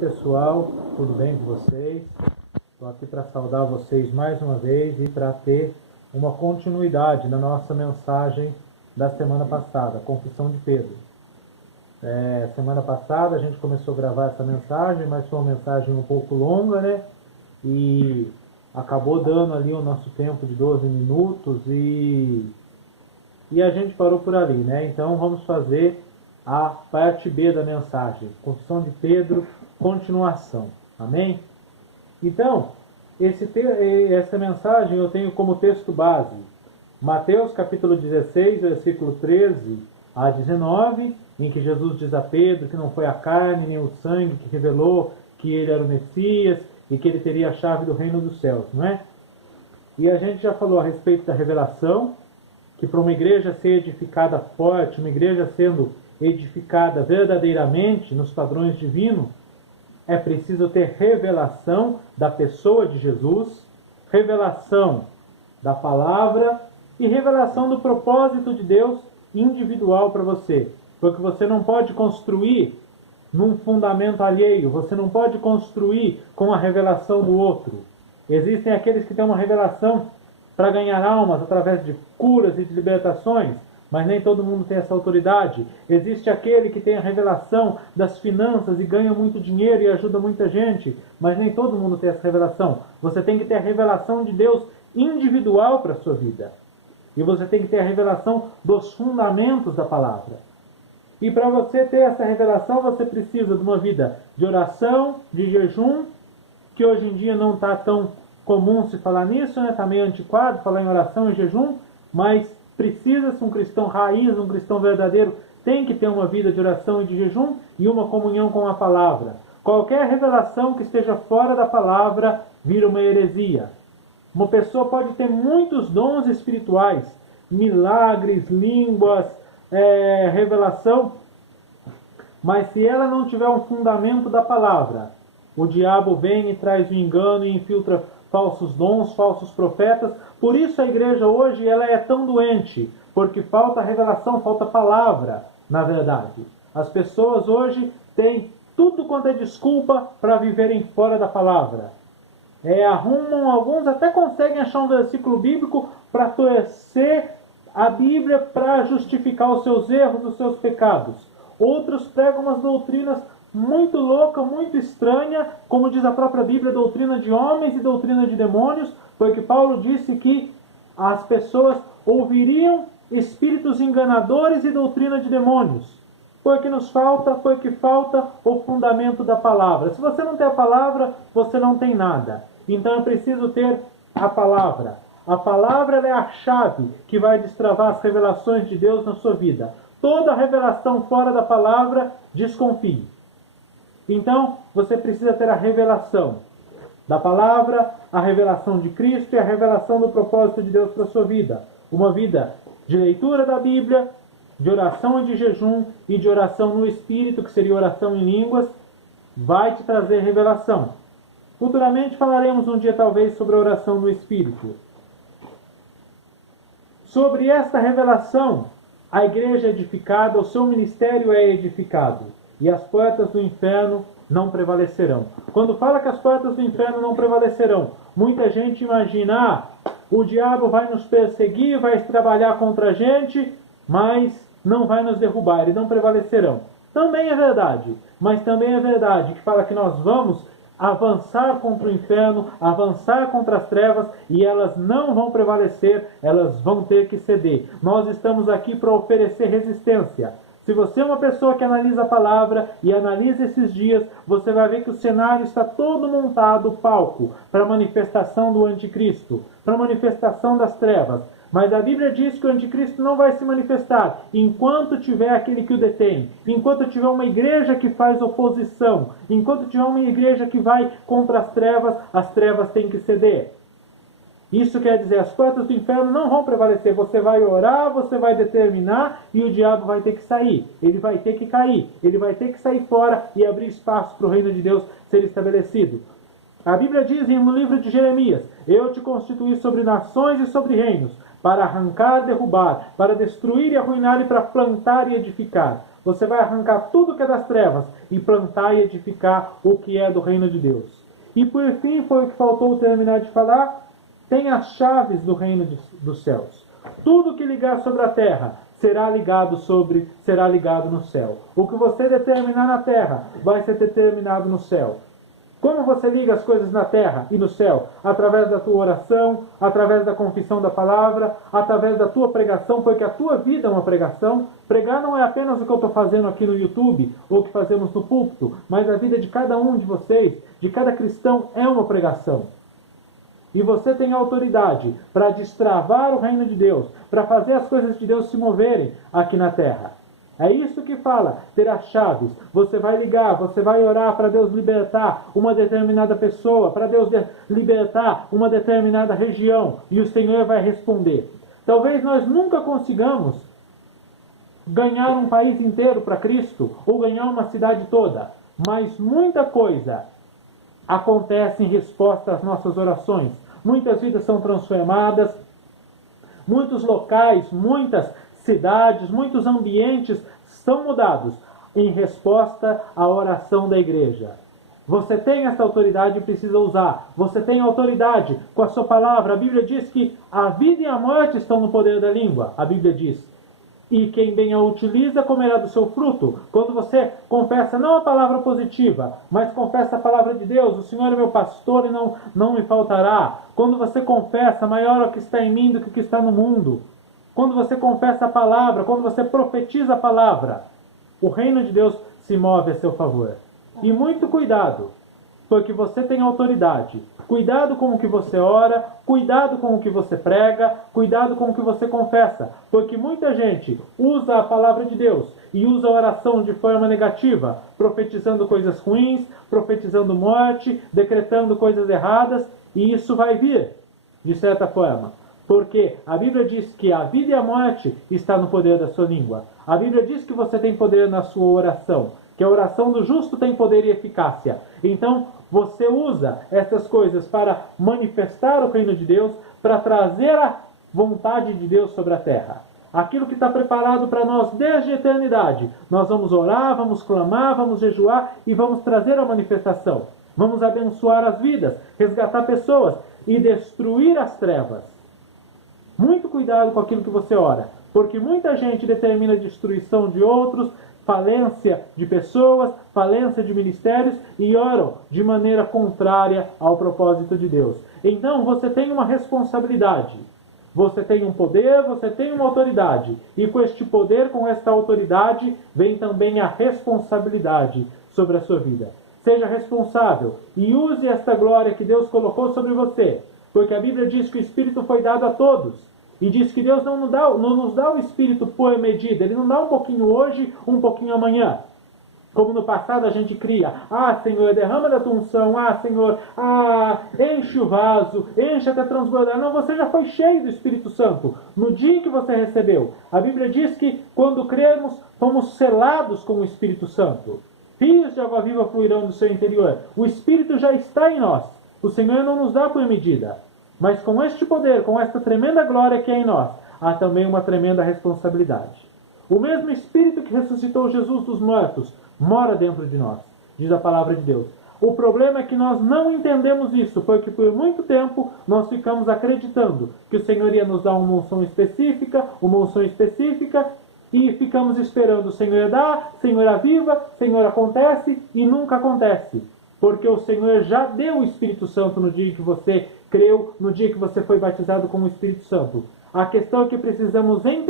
pessoal, tudo bem com vocês? Estou aqui para saudar vocês mais uma vez e para ter uma continuidade na nossa mensagem da semana passada, Confissão de Pedro. Semana passada a gente começou a gravar essa mensagem, mas foi uma mensagem um pouco longa, né? E acabou dando ali o nosso tempo de 12 minutos e a gente parou por ali, né? Então vamos fazer a parte B da mensagem, Confissão de Pedro, continuação. Amém? Então, essa mensagem eu tenho como texto base Mateus capítulo 16, versículo 13 a 19, em que Jesus diz a Pedro que não foi a carne nem o sangue que revelou que ele era o Messias e que ele teria a chave do reino dos céus, não é? E a gente já falou a respeito da revelação, que para uma igreja ser edificada forte, uma igreja sendo edificada verdadeiramente nos padrões divinos, é preciso ter revelação da pessoa de Jesus, revelação da palavra e revelação do propósito de Deus individual para você. Porque você não pode construir num fundamento alheio, você não pode construir com a revelação do outro. Existem aqueles que têm uma revelação para ganhar almas através de curas e de libertações, mas nem todo mundo tem essa autoridade. Existe aquele que tem a revelação das finanças e ganha muito dinheiro e ajuda muita gente, mas nem todo mundo tem essa revelação. Você tem que ter a revelação de Deus individual para a sua vida. E você tem que ter a revelação dos fundamentos da palavra. E para você ter essa revelação, você precisa de uma vida de oração, de jejum, que hoje em dia não está tão comum se falar nisso, né? Está meio antiquado falar em oração e jejum, mas precisa-se um cristão raiz, um cristão verdadeiro, tem que ter uma vida de oração e de jejum e uma comunhão com a palavra. Qualquer revelação que esteja fora da palavra vira uma heresia. Uma pessoa pode ter muitos dons espirituais, milagres, línguas, revelação, mas se ela não tiver um fundamento da palavra, o diabo vem e traz o engano e infiltra falsos dons, falsos profetas. Por isso a igreja hoje ela é tão doente, porque falta revelação, falta palavra, na verdade. As pessoas hoje têm tudo quanto é desculpa para viverem fora da palavra. Arrumam, alguns até conseguem achar um versículo bíblico para torcer a Bíblia para justificar os seus erros, os seus pecados. Outros pregam umas doutrinas muito louca, muito estranha, como diz a própria Bíblia, doutrina de homens e doutrina de demônios, porque Paulo disse que as pessoas ouviriam espíritos enganadores e doutrina de demônios. Porque falta o fundamento da palavra. Se você não tem a palavra, você não tem nada. Então é preciso ter a palavra. A palavra ela é a chave que vai destravar as revelações de Deus na sua vida. Toda revelação fora da palavra, desconfie. Então, você precisa ter a revelação da palavra, a revelação de Cristo e a revelação do propósito de Deus para a sua vida. Uma vida de leitura da Bíblia, de oração e de jejum e de oração no Espírito, que seria oração em línguas, vai te trazer revelação. Futuramente falaremos um dia talvez sobre a oração no Espírito. Sobre esta revelação, a igreja é edificada, o seu ministério é edificado. E as portas do inferno não prevalecerão. Quando fala que as portas do inferno não prevalecerão, muita gente imagina, o diabo vai nos perseguir, vai trabalhar contra a gente, mas não vai nos derrubar, eles não prevalecerão. Também é verdade, mas também é verdade que fala que nós vamos avançar contra o inferno, avançar contra as trevas, e elas não vão prevalecer, elas vão ter que ceder. Nós estamos aqui para oferecer resistência. Se você é uma pessoa que analisa a palavra e analisa esses dias, você vai ver que o cenário está todo montado, palco, para a manifestação do anticristo, para a manifestação das trevas. Mas a Bíblia diz que o anticristo não vai se manifestar enquanto tiver aquele que o detém, enquanto tiver uma igreja que faz oposição, enquanto tiver uma igreja que vai contra as trevas têm que ceder. Isso quer dizer, as portas do inferno não vão prevalecer. Você vai orar, você vai determinar e o diabo vai ter que sair. Ele vai ter que cair. Ele vai ter que sair fora e abrir espaço para o reino de Deus ser estabelecido. A Bíblia diz no livro de Jeremias: eu te constituí sobre nações e sobre reinos, para arrancar, derrubar, para destruir e arruinar e para plantar e edificar. Você vai arrancar tudo que é das trevas e plantar e edificar o que é do reino de Deus. E por fim, foi o que faltou terminar de falar, tem as chaves do reino dos céus. Tudo que ligar sobre a terra será ligado no céu. O que você determinar na terra vai ser determinado no céu. Como você liga as coisas na terra e no céu? Através da tua oração, através da confissão da palavra, através da tua pregação, porque a tua vida é uma pregação. Pregar não é apenas o que eu estou fazendo aqui no YouTube, ou o que fazemos no púlpito, mas a vida de cada um de vocês, de cada cristão, é uma pregação. E você tem autoridade para destravar o reino de Deus, para fazer as coisas de Deus se moverem aqui na terra. É isso que fala, ter as chaves. Você vai ligar, você vai orar para Deus libertar uma determinada pessoa, para Deus libertar uma determinada região, e o Senhor vai responder. Talvez nós nunca consigamos ganhar um país inteiro para Cristo, ou ganhar uma cidade toda, mas muita coisa acontece em resposta às nossas orações. Muitas vidas são transformadas, muitos locais, muitas cidades, muitos ambientes são mudados em resposta à oração da igreja. Você tem essa autoridade e precisa usar. Você tem autoridade com a sua palavra. A Bíblia diz que a vida e a morte estão no poder da língua. A Bíblia diz. E quem bem a utiliza comerá do seu fruto. Quando você confessa não a palavra positiva, mas confessa a palavra de Deus, o Senhor é meu pastor e não me faltará. Quando você confessa, maior é o que está em mim do que o que está no mundo. Quando você confessa a palavra, quando você profetiza a palavra, o reino de Deus se move a seu favor. E muito cuidado, porque você tem autoridade. Cuidado com o que você ora, cuidado com o que você prega, cuidado com o que você confessa. Porque muita gente usa a palavra de Deus e usa a oração de forma negativa, profetizando coisas ruins, profetizando morte, decretando coisas erradas, e isso vai vir, de certa forma. Porque a Bíblia diz que a vida e a morte está no poder da sua língua. A Bíblia diz que você tem poder na sua oração, que a oração do justo tem poder e eficácia. Então, você usa essas coisas para manifestar o reino de Deus, para trazer a vontade de Deus sobre a terra. Aquilo que está preparado para nós desde a eternidade. Nós vamos orar, vamos clamar, vamos jejuar e vamos trazer a manifestação. Vamos abençoar as vidas, resgatar pessoas e destruir as trevas. Muito cuidado com aquilo que você ora, porque muita gente determina a destruição de outros, falência de pessoas, falência de ministérios e oram de maneira contrária ao propósito de Deus. Então você tem uma responsabilidade, você tem um poder, você tem uma autoridade, e com este poder, com esta autoridade, vem também a responsabilidade sobre a sua vida. Seja responsável e use esta glória que Deus colocou sobre você, porque a Bíblia diz que o Espírito foi dado a todos. E diz que Deus não nos dá o Espírito por medida. Ele não dá um pouquinho hoje, um pouquinho amanhã. Como no passado a gente cria. Senhor, derrama da tua unção. Senhor, enche o vaso. Enche até transbordar. Não, você já foi cheio do Espírito Santo. No dia em que você recebeu. A Bíblia diz que quando cremos, fomos selados com o Espírito Santo. Rios de água viva fluirão do seu interior. O Espírito já está em nós. O Senhor não nos dá por medida. Mas com este poder, com esta tremenda glória que é em nós, há também uma tremenda responsabilidade. O mesmo Espírito que ressuscitou Jesus dos mortos mora dentro de nós, diz a palavra de Deus. O problema é que nós não entendemos isso, porque por muito tempo nós ficamos acreditando que o Senhor ia nos dar uma unção específica, e ficamos esperando o Senhor dar, Senhor aviva, Senhor acontece, e nunca acontece. Porque o Senhor já deu o Espírito Santo no dia que você creu, no dia que você foi batizado com o Espírito Santo. A questão é que precisamos entender